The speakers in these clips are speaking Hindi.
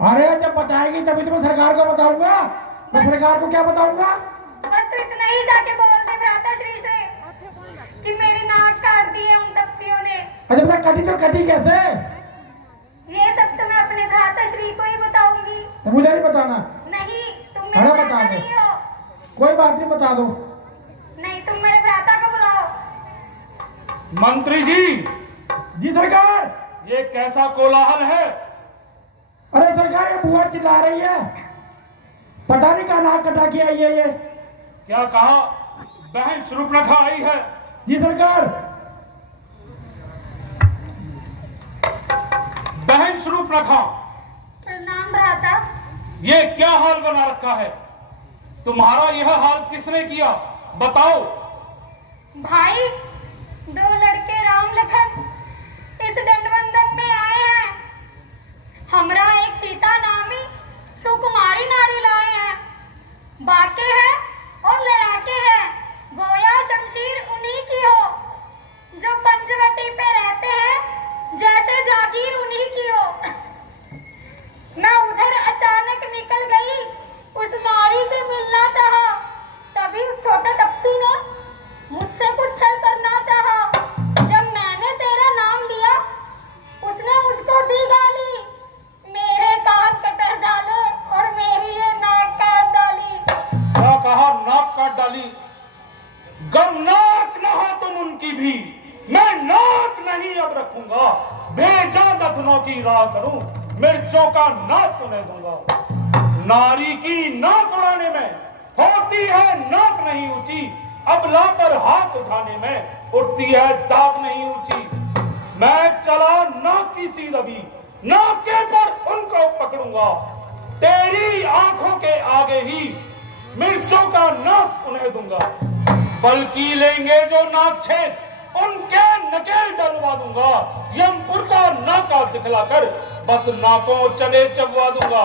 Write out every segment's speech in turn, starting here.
अरे जब बताएगी तभी तो मैं सरकार को बताऊंगा। मैं सरकार को क्या बताऊंगा? बस तो इतना ही जाके बोल दे भ्राताश्री से कि मेरी नाक काट दी है उन तपस्वियों ने। अच्छा बस कटी तो कटी कैसे? ये सब तो मैं अपने भ्राताश्री को ही बताऊंगी। तो मुझे नहीं बताना। नहीं, तुम मेरे बता भ्राता दे। नहीं हो। कोई बात नहीं, बता दो। नहीं, तुम मेरे भ्राता को बुलाओ। मंत्री जी, जी सरकार। ये कैसा कोलाहल है? अरे सरकार, ये बुआ चिल्ला रही है, पता नहीं कहाँ नाक कटा के आई है ये। क्या कहा? बहन शूर्पणखा आई है? जी सरकार। बहन शूर्पणखा, प्रणाम भ्राता। ये क्या हाल बना रखा है? तुम्हारा यह हाल किसने किया, बताओ। भाई, दो लड़के राम लखन इस दंडवंदन में आए हैं। हमरा एक सीता नामी सुकुमारी नारी लाए हैं। बाके हैं और लड़ाके हैं, गोया शमशीर उन्हीं की हो। जो पंचवटी पे रहते हैं, जैसे जागीर उन्हीं की हो। मैं उधर अचानक निकल गई, उस नारी से मिलना चाहा। तभी उस छोटे तपसी ने मुझसे कुछ छल करना चाहा। जब मैंने तेरा नाम लिया, उसने मुझको दी गाली, मेरे कान कटर डाले और मेरी ये नाक काट डाली। क्या कहा? नाक काट डाली? गमनाक न हो तुम उनकी भी, मैं नाक नहीं अब रखूंगा। भेजा नथनों की राह करूं, मिर्चों का नाक सुने दूंगा। नारी की नाक उड़ाने में होती है नाक नहीं ऊंची, अबला पर हाथ उठाने में उठती है दाग नहीं ऊंची। मैं चला नाक की सीध अभी, नाके पर उनको पकड़ूंगा। तेरी आंखों के आगे ही मिर्चों का नाश उन्हें दूंगा। बल्कि लेंगे जो नाक छेद, उनके नकेल डलवा दूंगा। यमपुर का नाका दिखलाकर बस नाकों चले चबवा दूंगा।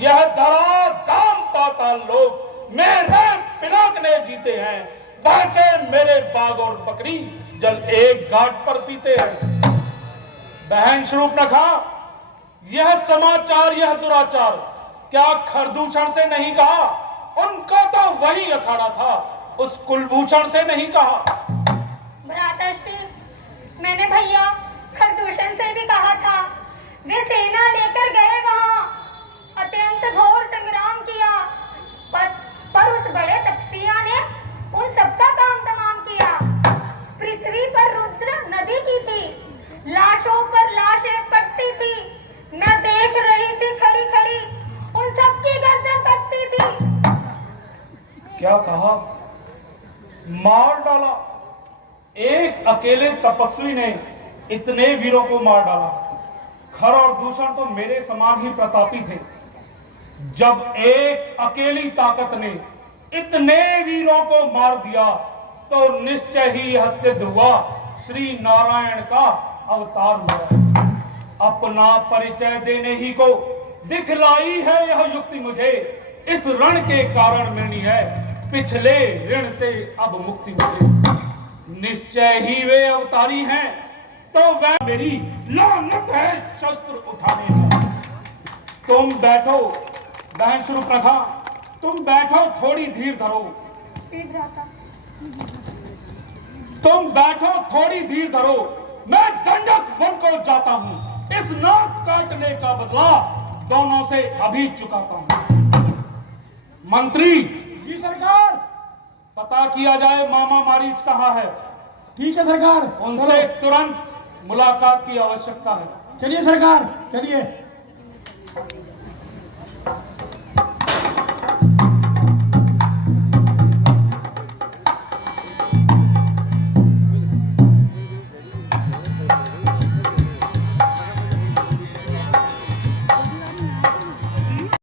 यह धरा दाम पाताल लोग मेरे पिनाकने जीते हैं, वैसे मेरे बाग और बकरी जल एक घाट पर पीते हैं। बहन शूर्पणखा, यह समाचार, यह दुराचार क्या खरदूषण से नहीं कहा? उनका तो वही अखाड़ा था, उस कुलभूषण से नहीं कहा। भ्राताश्री, मैंने भैया खरदूषण से भी कहा था। वे सेना लेकर गए वहां, अत्यंत घोर संग्राम किया, पर उस बड़े तपस्विया ने उन सबका काम तमाम किया। पृथ्वी पर रुद्र नदी की थी, लाशों पर लाशें पड़ती थी। मैं देख रही थी खड़ी खड़ी, उन सबकी गर्दन कटती थी। क्या कहा? मार डाला? एक अकेले तपस्वी ने इतने वीरों को मार डाला। खर और दूषण तो मेरे समान ही प्रतापी थे। जब एक अकेली ताकत ने इतने वीरों को मार दिया, तो निश्चय ही यह सिद्ध हुआ श्री नारायण का अवतार हुआ। अपना परिचय देने ही को दिखलाई है यह युक्ति मुझे। इस रण के कारण मिलनी है पिछले ऋण से अब मुक्ति मुझे। निश्चय ही वे अवतारी हैं, तो वह मेरी लानत है शस्त्र उठाने में। तुम बैठो बहन शूर्पणखा, तुम बैठो, थोड़ी धीर धरो। तुम बैठो, थोड़ी धीर धरो। मैं दंडक वन को जाता हूं, इस नाक काटने का बदला दोनों से अभी चुकाता हूं। मंत्री जी सरकार। पता किया जाए मामा मारीच कहाँ है। ठीक है सरकार। उनसे तुरंत मुलाकात की आवश्यकता है। चलिए सरकार, चलिए।